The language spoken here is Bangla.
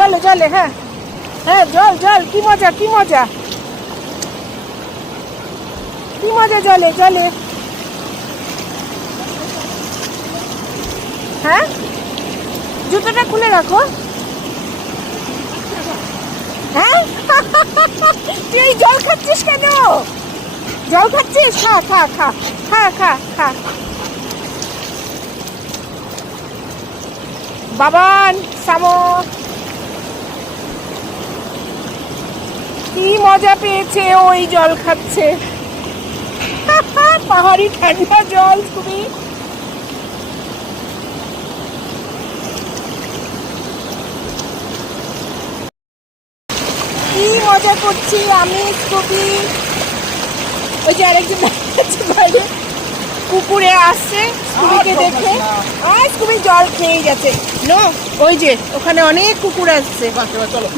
জলে জলে, হ্যাঁ হ্যাঁ, জল জল, কি মজা কি মজা কি মজা, জলে জলে। হ্যাঁ, জুতোটা খুলে রাখো। হ্যাঁ তুই এই জল খাচ্ছিস কেন? জল খাচ্ছিস? খা খা খা খা খা খা। বাবান সামো, কি মজা পেয়েছে, ওই জল খাচ্ছে। পাহাড়ি ঠান্ডা জল, খুবই। কি মজা করছি আমি, স্কুবি। ওই যে আরেকজন বাইরে কুকুরে আসছে স্কুবিকে দেখে, আর স্কুবি জল খেয়ে গেছে। নো, ওই যে ওখানে অনেক কুকুর আসছে। চলো।